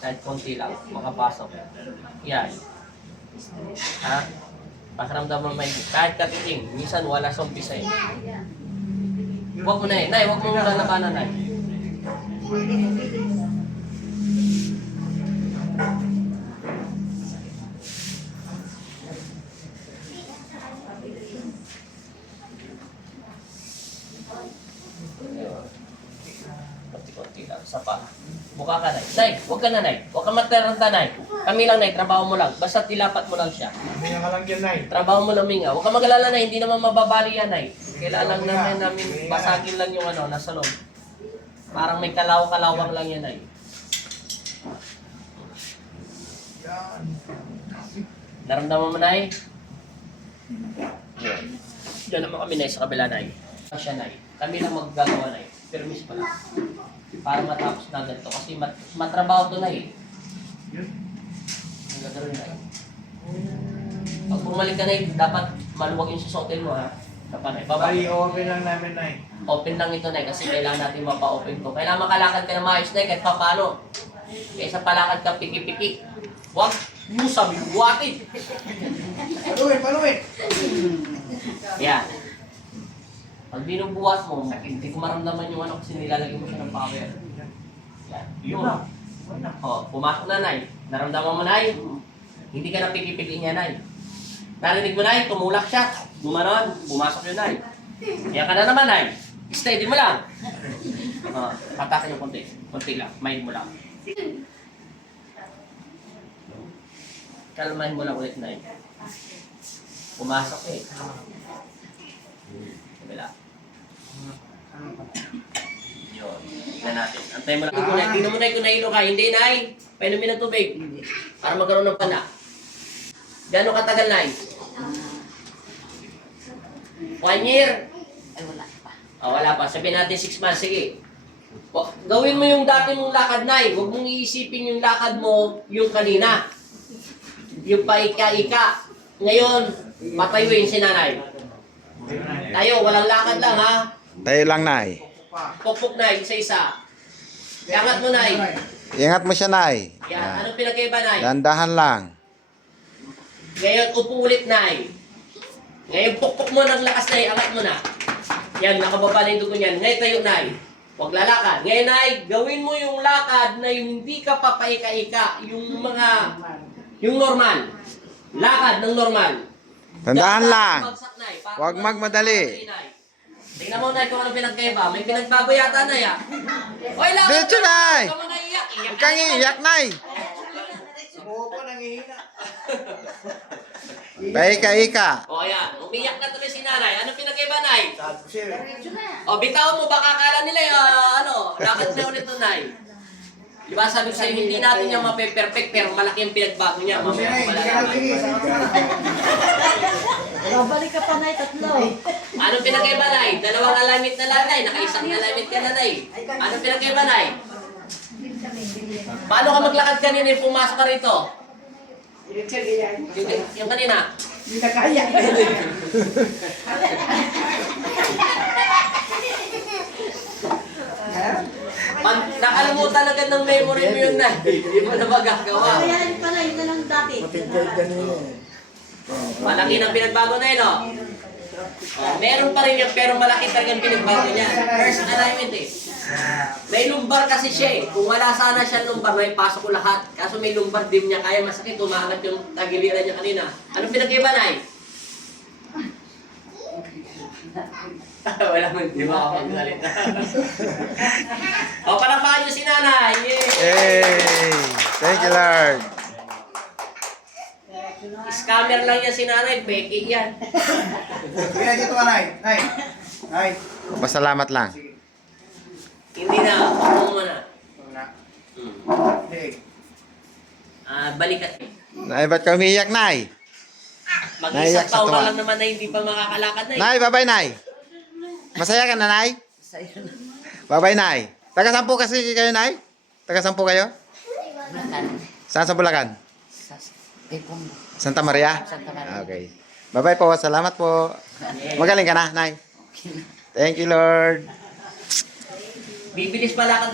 Kahit konti lang, makapasok. Yan. Ha? Pakiramdam mo may kahit katiting, minsan wala sa umpisa eh. Huwag mo na eh. Nay, huwag mo muna labanan, Nay. Konti-konti lang. Isa pa. Mukha ka, Nay. Nay, huwag ka na, Nay. Huwag ka mataranta, Nay. Kami lang, Nay. Trabaho mo lang. Basta tilapat mo lang siya. Minga ka lang dyan, Nay. Trabaho mo lang, Minga. Huwag ka mag-alala, Nay. Hindi naman mababali yan, Nay. Kailangan namin basagin lang yung ano, nasa loob. Parang may kalaw-kalawang lang yan, Nay. Yan. Naramdaman mo, Nay? Diyan naman kami, Nay, sa kabila, Nay. Siya, Nay. Kami lang maggagawa, Nay. Permis pa lang. Para matapos na ganito. Kasi matrabaho to, Nay. Ang gagawin, Nay. Pag bumalik ka, Nay, dapat maluwag yung susuotin mo, ha? Dapat, Nay. Baba. Ay, open lang namin, Nay. Open lang ito, Nay, kasi kailangan natin mapa-open to. Kailangan makalakad ka na maayos, Nay, kahit pa paano. Kaysa palakad ka piki-piki. Huwag mo sabi, buwati. Paluin. Yan. Pag binubuhat mo, hindi ko maramdaman yung ano kasi nilalagay mo siya ng power. Yan. Yun. O, pumasok na, Nay. Naramdaman mo, Nay? Hindi ka na piki-piki niya, Nay. Narinig mo, Nay? Tumulak siya. Gumanon. Pumasok yun, Nay. Yan ka na naman, Nay. Steady mo lang. Patakin yung konti. Konti lang. Mind mo lang. Kalmahin mo lang ulit, Nay. Pumasok eh. Wala. Yun. Tignan natin. Antay mo lang. Tignan mo, Nay, kung nahilo ka. Hindi, Nay. Painumin ng tubig. Para magkaroon ng pana. Gano'ng katagal, Nay? 1 year? Ay, wala pa. Oh, wala pa. Sabihin natin 6 months. Sige. Gawin mo yung dati mong lakad, Nay. Huwag mong iisipin yung lakad mo yung kanina. Yung paika-ika. Ngayon, patayuin si Nanay. Tayo, walang lakad lang, ha? Tayo lang, Nay. Pukpuk, Nay, isa-isa. Iangat mo, Nay. Ingat mo siya, Nay. Yan. Anong pinagkaiba, Nay? Dandahan lang. Ngayon, upo ulit, Nay. Ngayon, pukpuk mo ng lakas, Nay. Angat mo na. Yan, nakababa na yung dugo niyan. Ngayon, tayo, Nay. Huwag lalakad. Ngayon, Nay, gawin mo yung lakad na yung hindi ka papaika-ika. Yung normal. Lakad ng normal. Dandahan lang. Bagsak, Nay. Huwag magmadali. Tingnan mo, Nay, kung ano pinagkaiba. May pinagbago yata, Nay, ha? Oy, lakad! Diretso, Nay. Huwag ka muna iyak. Huwag kang iiyak, Nay. Sumuko, nangihina. Paika-ika. O, ayan. Umiyak na tuloy si Nanay. Ano pinagkaiba, Nay? Sabi ko siya. O, bitaw mo. Baka akala nila, lakad na ulit to, Nay. Diba sabi ko sa'yo, hindi natin yung mape-perfect, pero malaki yung pinagbago niya. Sabi siya, Mamaya Nay, hindi ka lang tingin. Sama ka na. Babalik ka pa, Nay, tatlo. Anong pinagkaiba, Nay? Dalawang alamit na lang, Nay. Nakaisang alamit ka na, Nay. Anong pinagkaiba, Nay? Paano ka maglakad kanina yung pumasok ka rito? Yung kanina? Hindi na kaya. Nakalimutan agad ng memory mo yun, Nay. Hindi mo na magagawa. Kaya pa, Nay, ito lang dati. Matigay kanina. Malaki ng pinagbago na yun, no? Meron pa rin yan, pero malaki talaga ang pinagbago niya. First alignment eh. May lumbar kasi siya eh. Kung wala sana siya lumbar, may pasok ko lahat. Kaso may lumbar dim niya, kaya masakit, umangat yung tagiliran niya kanina. Anong pinag-iba, Nay? Wala man, di ba ako magsalita? O, palapahan niyo si Nanay! Yay! Hey! Thank you, Lord. Scammer lang yan si Nanay, peke yan. Kaya dito ka, Nay. Nay. Pasalamat lang. Sige. Hindi na, huwag mo na. Wala. Hmm. Hey. Balikat. Nay, ba't ka umiiyak, Nay? Mag-isang Naiyak sa taon ka tuwa. lang naman na hindi pa makakalakad na eh. Nay, bye-bye, Nay. Masaya ka na, Nay? Sa'yo na. Bye-bye, Nay. Taga-sampu kasi kayo, Nay? Taga-sampu kayo? Saan sa Bulacan? Sa Ipong. Santa Maria? Santa Maria. Okay. Bye-bye po. Salamat po. Magaling ka na, Nay. Thank you, Lord. Bibilis pala ka